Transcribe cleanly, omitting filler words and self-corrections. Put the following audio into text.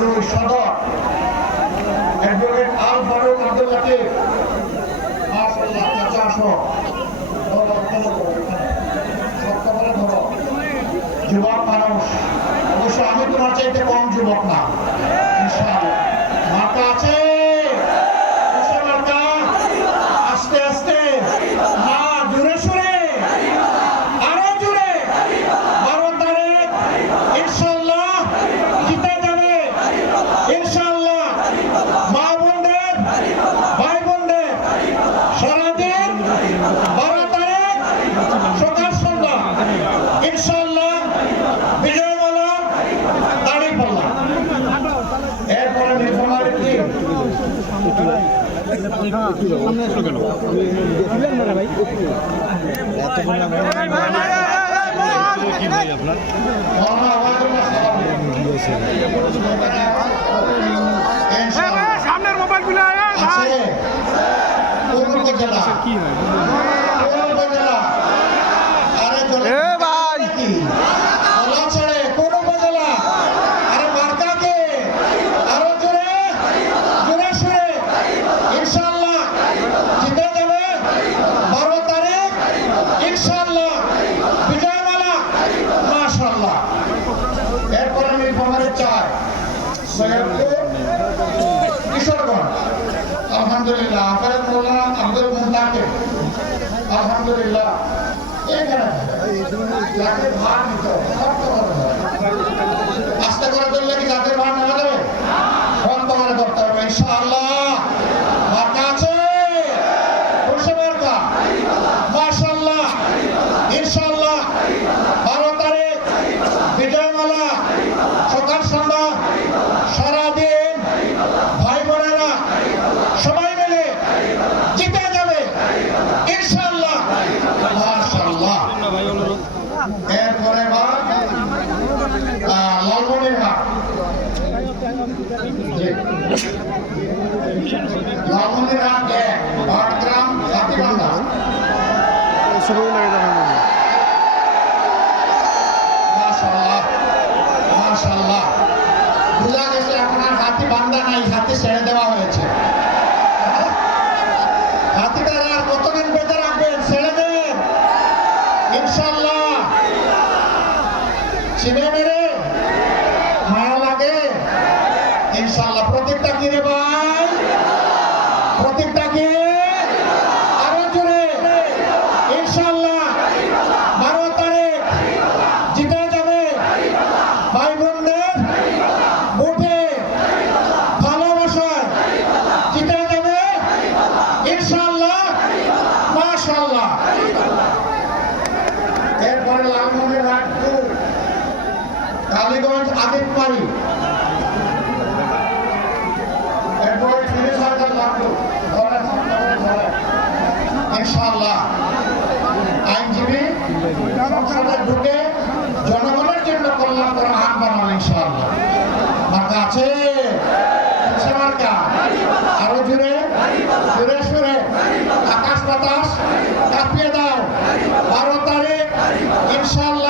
2 সদর অ্যাডভোকেট আল ফারুক আব্দুল লতিফ। মাশাআল্লাহ, চাচা আসো। যুবক মানুষ, অবশ্য আমি তোমার চাইতে কম যুবক না, ইনশাআল্লাহ। মার্কা আছে, মার্কা আস্তে আস্তে, না জোরে সুরে, আরো জোরে। 12 তারিখ ইনশাআল্লাহ জিতে যাবে, ইনশাআল্লাহ। মা বোনদের, ভাই বোনদের সারাদিন 12 তারিখ সকাল সন্ধ্যা ইনশাআল্লাহ বিজয়মালা দাঁড়িয়ে পাল্লা। এরপরে নীলফামারীর টিম সামনের মোবাইল গুলো কি হয় কিশোরগঞ্জ আলহামদুলিল্লাহ। আফারেদ মৌলানা আব্দুল মুন্তাকিব আলহামদুলিল্লাহ। ভার নিত আস্তে করে ধরলে কি জাতের ভার নেওয়া যাবে? বন্ধ করে করতে হবে ইনশাআল্লাহ। মার্কা আছে, মার্কা মাশাআল্লাহ ইনশাআল্লাহ। 12 তারিখ বিজয়মালা সকাল সন্ধ্যা সারাদিন ভাই বোনেরা সবাই মিলে জিতে যাবে ইনশাআল্লাহ মাশাআল্লাহ। এরপরে লালমনিরহাট, লালমনিরহাট ভাটগ্রাম হাতিবান্ধা। মাশাআল্লাহ মাশাআল্লাহ। বুঝা গেছে এখন আর হাতি বান্ধা নাই, হাতি ছেড়ে দেওয়া হয়েছে। হাতিটার আর কতদিন বেঁধে রাখবেন? ছেড়ে দেন ইনশাআল্লাহ। চিনে মেরে মায়া লাগে ইনশাআল্লাহ। প্রতীকটা কি রে ভাই? প্রতীকটা কি? আরো জোরে ইনশাআল্লাহ। 12 তারিখ জিতে যাবে ভাই বোনদের ভোটে ভালোবাসায় জিতে যাবে ইনশাআল্লাহ মাশাআল্লাহ। এরপরে লালমনিরহাট 2 কালীগঞ্জ আদিতবাড়ি। এরপরে 30,000 লাগলো ইনশাআল্লাহ। আইনজীবী সংসদে ঢুকে জনগণের জন্য কল্যাণ করা হাত বানানো ইনশাআল্লাহ। মার্কা আছে, মার্কা আরো জোরে জোরে সুরে আকাশ বাতাস কাঁপিয়ে দাও। 12 তারিখ ইনশাআল্লাহ।